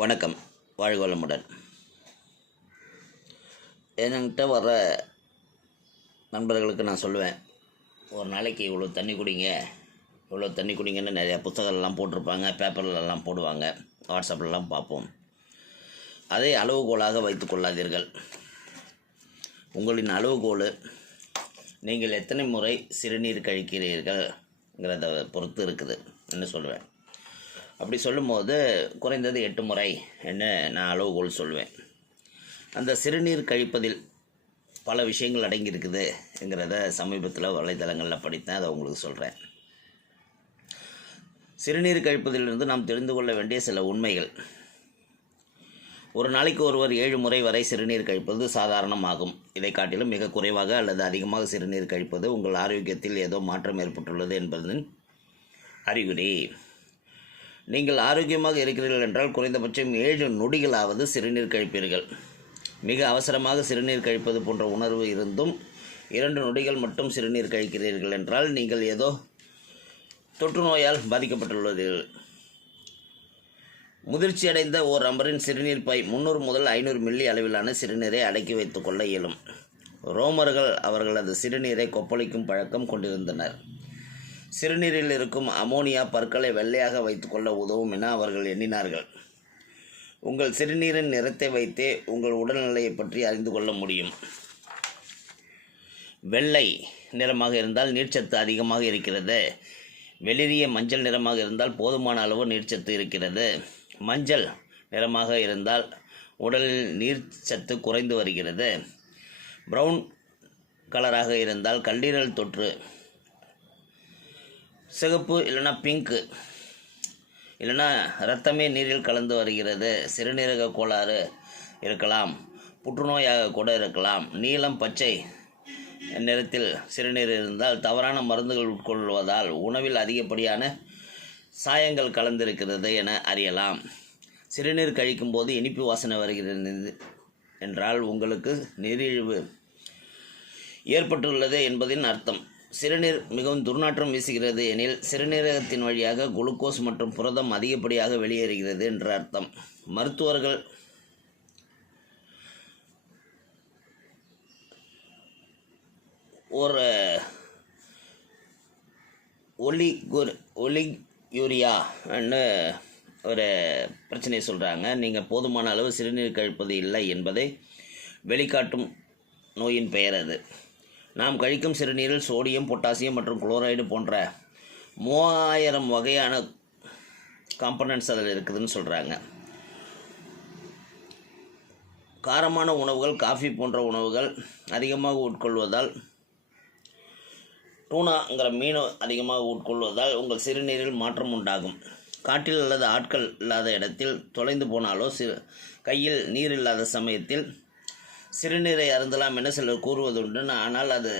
வணக்கம். வாழ்க வளமுடன் என்கிட்ட வர்ற நண்பர்களுக்கு நான் சொல்லுவேன் ஒரு நாளைக்கு இவ்வளோ தண்ணி குடிங்க. இவ்வளோ தண்ணி குடிங்கன்னு நிறையா புத்தகங்கள்லாம் போட்டிருப்பாங்க பேப்பர்லலாம் போடுவாங்க வாட்ஸ்அப்லலாம் பார்ப்போம். அதை அளவுகோலாக வைத்து கொள்ளாதீர்கள். உங்களின் அளவுகோல் நீங்கள் எத்தனை முறை சிறுநீர் கழிக்கிறீர்கள்ங்கிறத பொறுத்து இருக்குது என்று சொல்லுவேன் அப்படி சொல்லும்போது குறைந்தது எட்டு முறை என்ன நான் அளவுகோல் சொல்லுவேன் அந்த சிறுநீர் கழிப்பதில் பல விஷயங்கள் அடங்கியிருக்குது என்கிறத சமீபத்தில் வலைத்தளங்களில் படித்தேன் அதை உங்களுக்கு சொல்கிறேன் சிறுநீர் கழிப்பதிலிருந்து நாம் தெரிந்து கொள்ள வேண்டிய சில உண்மைகள். ஒரு நாளைக்கு ஒருவர் ஏழு முறை வரை சிறுநீர் கழிப்பது சாதாரணமாகும். இதை காட்டிலும் மிக குறைவாக அல்லது அதிகமாக சிறுநீர் கழிப்பது உங்கள் ஆரோக்கியத்தில் ஏதோ மாற்றம் ஏற்பட்டுள்ளது என்பதன் அறிகுறி. நீங்கள் ஆரோக்கியமாக இருக்கிறீர்கள் என்றால் குறைந்தபட்சம் ஏழு நொடிகளாவது சிறுநீர் கழிப்பீர்கள். மிக அவசரமாக சிறுநீர் கழிப்பது போன்ற உணர்வு இருந்தும் இரண்டு நொடிகள் மட்டும் சிறுநீர் கழிக்கிறீர்கள் என்றால் நீங்கள் ஏதோ தொற்று நோயால் பாதிக்கப்பட்டுள்ளீர்கள் முதிர்ச்சியடைந்த ஓர் நபரின் சிறுநீர் பை முந்நூறு முதல் ஐநூறு மில்லி அளவிலான சிறுநீரை அடக்கி வைத்துக் கொள்ள இயலும். ரோமர்கள் அவர்களது சிறுநீரை கொப்பளிக்கும் பழக்கம் கொண்டிருந்தனர். சிறுநீரில் இருக்கும் அமோனியா பற்களை வெள்ளையாக வைத்துக்கொள்ள உதவும் என அவர்கள் எண்ணினார்கள். உங்கள் சிறுநீரின் நிறத்தை வைத்தே உங்கள் உடல்நிலையை பற்றி அறிந்து கொள்ள முடியும். வெள்ளை நிறமாக இருந்தால் நீர்ச்சத்து அதிகமாக இருக்கிறது. வெளிரிய மஞ்சள் நிறமாக இருந்தால் போதுமான அளவு நீர்ச்சத்து இருக்கிறது. மஞ்சள் நிறமாக இருந்தால் உடலில் நீர்ச்சத்து குறைந்து வருகிறது. ப்ரௌன் கலராக இருந்தால் கல்லீரல் தொற்று சிகப்பு இல்லைன்னா பிங்க்கு இல்லைன்னா ரத்தமே நீரில் கலந்து வருகிறது. சிறுநீரக கோளாறு இருக்கலாம் புற்றுநோயாக கூட இருக்கலாம். நீலம் பச்சை நிறத்தில் சிறுநீர் இருந்தால் தவறான மருந்துகள் உட்கொள்வதால் உணவில் அதிகப்படியான சாயங்கள் கலந்திருக்கிறது என அறியலாம். சிறுநீர் கழிக்கும்போது இனிப்பு வாசனை வருகிறது என்றால் உங்களுக்கு நீரிழிவு ஏற்பட்டுள்ளது என்பதின் அர்த்தம். சிறுநீர் மிகவும் துர்நாற்றம் வீசுகிறது எனில் சிறுநீரகத்தின் வழியாக குளுக்கோஸ் மற்றும் புரதம் அதிகப்படியாக வெளியேறுகிறது என்ற அர்த்தம். மருத்துவர்கள் ஒரு ஒலி குர் ஒலி யூரியான்னு ஒரு பிரச்சனையை சொல்கிறாங்க நீங்கள் போதுமான அளவு சிறுநீர் கழிப்பது இல்லை என்பதை வெளிக்காட்டும் நோயின் பெயர் அது. நாம் கழிக்கும் சிறுநீரில் சோடியம் பொட்டாசியம் மற்றும் குளோரைடு போன்ற மூவாயிரம் வகையான காம்பனன்ட்ஸ் அதில் இருக்குதுன்னு சொல்கிறாங்க காரமான உணவுகள் காஃபி போன்ற உணவுகள் அதிகமாக உட்கொள்வதால் டூனாங்கிற மீன் அதிகமாக உட்கொள்வதால் உங்கள் சிறுநீரில் மாற்றம் உண்டாகும். காட்டில் அல்லது ஆட்கள் இல்லாத இடத்தில் தொலைந்து போனாலோ சிறு கையில் நீர் இல்லாத சமயத்தில் சிறுநீரை அருந்தலாம் என சிலர் கூறுவதுண்டு. ஆனால் அது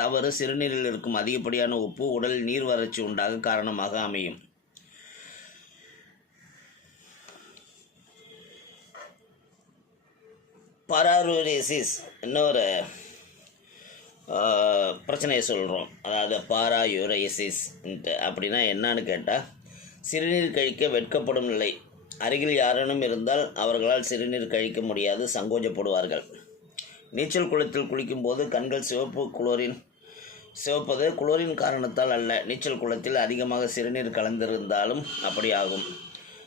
தவறு. சிறுநீரில் இருக்கும் அதிகப்படியான உப்பு உடல் நீர் வறட்சி உண்டாக காரணமாக அமையும். பாராரூரிசிஸ் இன்னொரு பிரச்சனையை சொல்கிறோம் அதாவது பாராயூரைசிஸ் அப்படின்னா என்னன்னு கேட்டால் சிறுநீர் கழிக்க வெட்கப்படும் நிலை. அருகில் யாரேனும் இருந்தால் அவர்களால் சிறுநீர் கழிக்க முடியாது சங்கோஜப்படுவார்கள். நீச்சல் குளத்தில் குளிக்கும்போது கண்கள் சிவப்பு குளோரின் சிவப்பது குளோரின் காரணத்தால் அல்ல. நீச்சல் குளத்தில் அதிகமாக சிறுநீர் கலந்திருந்தாலும் அப்படி ஆகும்.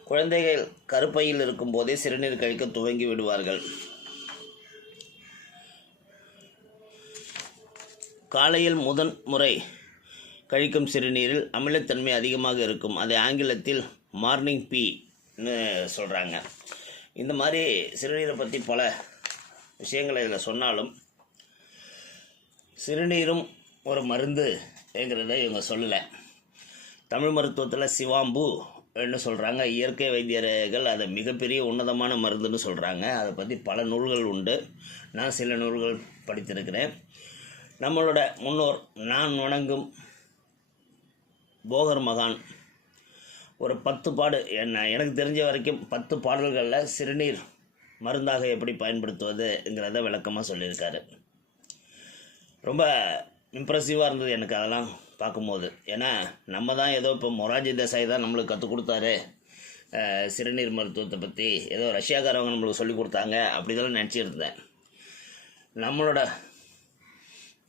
குழந்தைகள் கருப்பையில் இருக்கும்போதே சிறுநீர் கழிக்க துவங்கி விடுவார்கள். காலையில் முதன் முறை கழிக்கும் சிறுநீரில் அமிலத்தன்மை அதிகமாக இருக்கும். அதை ஆங்கிலத்தில் மார்னிங் பீ. சொல்கிறாங்க இந்த மாதிரி சிறுநீரை பற்றி பல விஷயங்களை இதில் சொன்னாலும் சிறுநீரும் ஒரு மருந்துங்கிறத இவங்க சொல்லலை. தமிழ் மருத்துவத்தில் சிவாம்பு என்ன சொல்கிறாங்க இயற்கை வைத்தியர்கள் அதை மிகப்பெரிய உன்னதமான மருந்துன்னு சொல்கிறாங்க அதை பற்றி பல நூல்கள் உண்டு. நான் சில நூல்கள் படித்திருக்கிறேன். நம்மளோட முன்னோர் நான் வணங்கும் போகர் மகான் ஒரு பத்து பாடு என்ன எனக்கு தெரிஞ்ச வரைக்கும் பத்து பாடல்களில் சிறுநீர் மருந்தாக எப்படி பயன்படுத்துவதுங்கிறத விளக்கமாக சொல்லியிருக்காரு. ரொம்ப இம்ப்ரெசிவாக இருந்தது எனக்கு அதெல்லாம் பார்க்கும்போது. ஏன்னா நம்ம தான் ஏதோ இப்போ மொராஜி தேசாய் தான் நம்மளுக்கு கற்றுக் கொடுத்தாரு. சிறுநீர் மருத்துவத்தை பற்றி ஏதோ ரஷ்யாக்காரவங்க நம்மளுக்கு சொல்லி கொடுத்தாங்க அப்படி தான் நினச்சிருந்தேன். நம்மளோட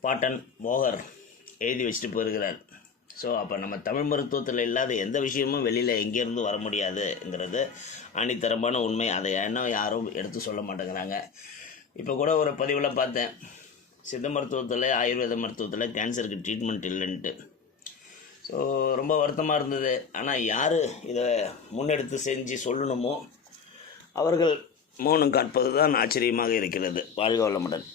பாட்டன் மோகர் எழுதி வச்சுட்டு போயிருக்கிறார். ஸோ அப்போ நம்ம தமிழ் மருத்துவத்தில் இல்லாத எந்த விஷயமும் வெளியில் எங்கேருந்து வர முடியாதுங்கிறது ஆணித்தரமான உண்மை. அதை ஏன்னா யாரும் எடுத்து சொல்ல மாட்டேங்கிறாங்க. இப்போ கூட ஒரு பதிவில் பார்த்தேன். சித்த மருத்துவத்தில் ஆயுர்வேத மருத்துவத்தில் கேன்சருக்கு ட்ரீட்மெண்ட் இல்லைன்ட்டு. ஸோ ரொம்ப வருத்தமாக இருந்தது. ஆனால் யார் இதை முன்னெடுத்து செஞ்சு சொல்லணுமோ அவர்கள் மௌனம் காட்பது தான் ஆச்சரியமாக இருக்கிறது. வாழ்க வளமுடன்.